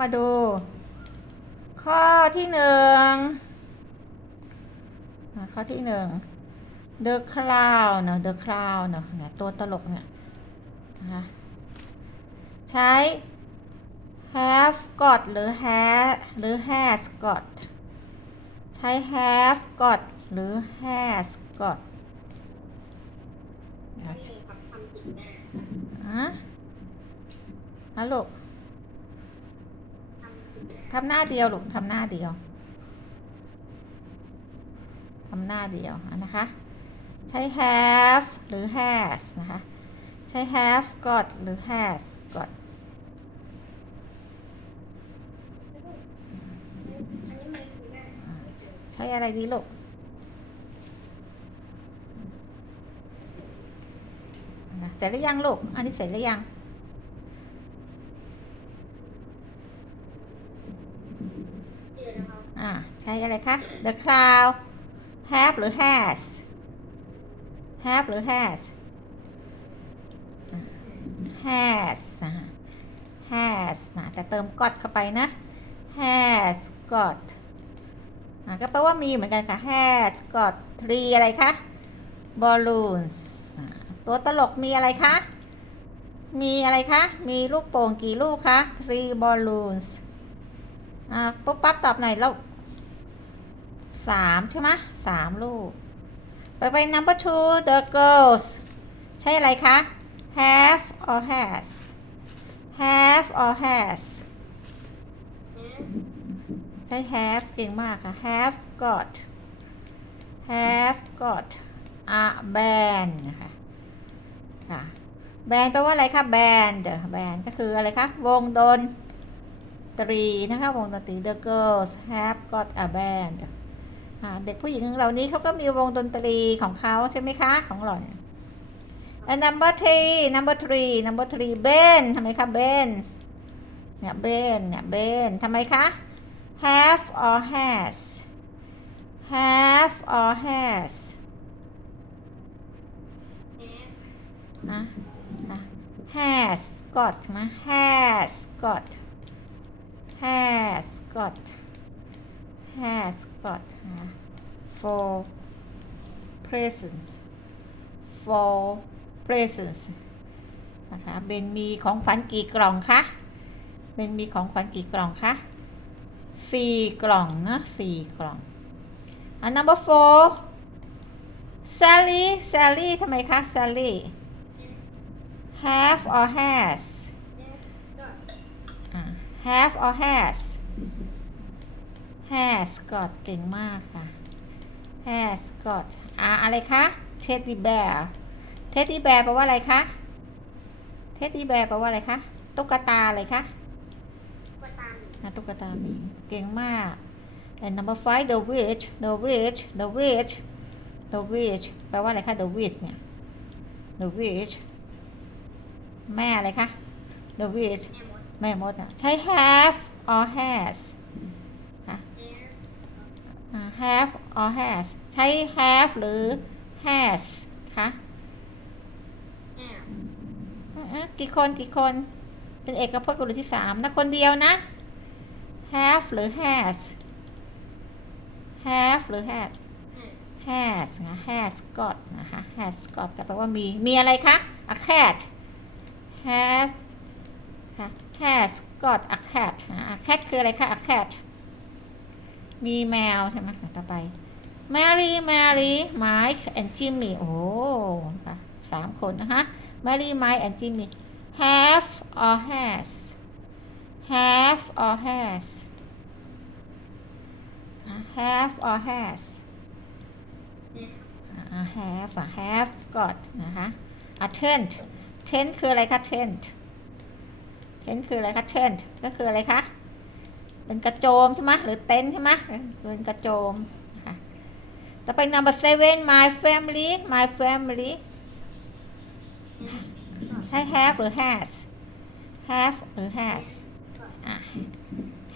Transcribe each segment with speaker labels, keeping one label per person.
Speaker 1: มาดู ข้อที่หนึ่งอะข้อที่หนึ่ง the clown เนอะ the clown เนอะเนี่ยตัวตลกเนี่ยนะคะใช้ have got หรือ has หรือ has got ใช้ have got หรือ has got
Speaker 2: ไม่มีครับทำผิดแน่
Speaker 1: อะฮะลูก
Speaker 2: ทำผิดแน่
Speaker 1: ทำหน้าเดียวลูกทำหน้าเดียวทำหน้าเดียวนะคะ ใช้ have หรือ has นะคะ ใช้ have got หรือ has got ใช้อะไรดีลูกนะเสร็จหรือยังลูก อันนี้เสร็จหรือยัง
Speaker 2: เจอแล้วครับ
Speaker 1: อ่า ใช้อะไรคะ the cloud have หรือ has have หรือ has has has นะแต่เติม got เข้าไปนะ has got อ่าก็แปลว่ามีเหมือนกันค่ะ has got three อะไรคะ balloons ตัวตลกมีอะไรคะ มีอะไรคะ มีลูกโป่งกี่ลูกคะ three balloons อ่าปุ๊บปั๊บตอบหน่อยแล้ว สามใช่ไหมสามลูก ไปไป number two the girls ใช่อะไรคะ have or has have or has ใช้ have เก่งมากค่ะ have got have got a band นะคะค่ะ band แปลว่าอะไรคะ band band ก็คืออะไรคะ วงดนตรีนะคะ วงดนตรี the girls have got a band เด็กผู้หญิงเหล่านี้เขาก็มีวงดนตรีของเขาใช่ไหมคะของหล่อน and number three number three number three ben ทำไมคะ ben เนี่ย ben เนี่ย ben ทำไมคะ have or has have or has นะอะ has got ใช่ไหม has got has got has got นะ for presents for presents นะคะเบนมีของขวัญกี่กล่องคะเบนมีของขวัญกี่กล่องคะสี่กล่องนะสี่กล่องอัน number four Sally Sally ทำไมคะ Sally have or has อะ have or has has got เก่งมากค่ะ has got อะอะไรคะ teddy bear teddy bear แปลว่าอะไรคะ teddy bear แปลว่าอะไรคะตุ๊กตาอะไรคะ
Speaker 2: ก็ตามอีก
Speaker 1: อะตุ๊กตาหมีเก่งมาก and number five the witch the witch the witch the witch แปลว่าอะไรคะ the witch เนี่ย the witch แม่อะไรคะ the witch
Speaker 2: แม่มด
Speaker 1: แม่มดอะใช้ have or has
Speaker 2: แม่
Speaker 1: อ่า have or has ใช้ have หรือ has คะอะอะกี่คนกี่คน เป็นเอกพจน์บุรุษที่สามนะ คนเดียวนะ have หรือ has have หรือ has has นะ has got นะคะ has got แปลว่ามี มีอะไรคะ a cat has คะ has got a cat อะ a cat คืออะไรคะ a cat มีแมวใช่ไหมต่อไปแมรี่แมรี่ไมค์แอนจิมมี่โอ้สามคนนะคะแมรี่ไมค์แอนจิมมี่ have or has
Speaker 2: have
Speaker 1: or has have or has have have got นะคะ attend tent คืออะไรคะ tent tent คืออะไรคะ tent ก็คืออะไรคะ เป็นกระโจมใช่ไหมหรือเต็นท์ใช่ไหมเป็นกระโจมนะคะต่อไป number seven my family my family ใช้ have หรือ has have หรือ has อะ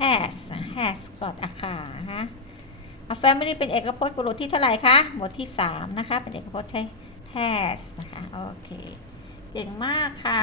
Speaker 1: has อะ has got อาคานะคะ A family เป็นเอกพจน์บุรุษที่เท่าไหร่คะบทที่3นะคะ เป็นเอกพจน์ใช้ has นะคะ โอเค เก่งมากค่ะ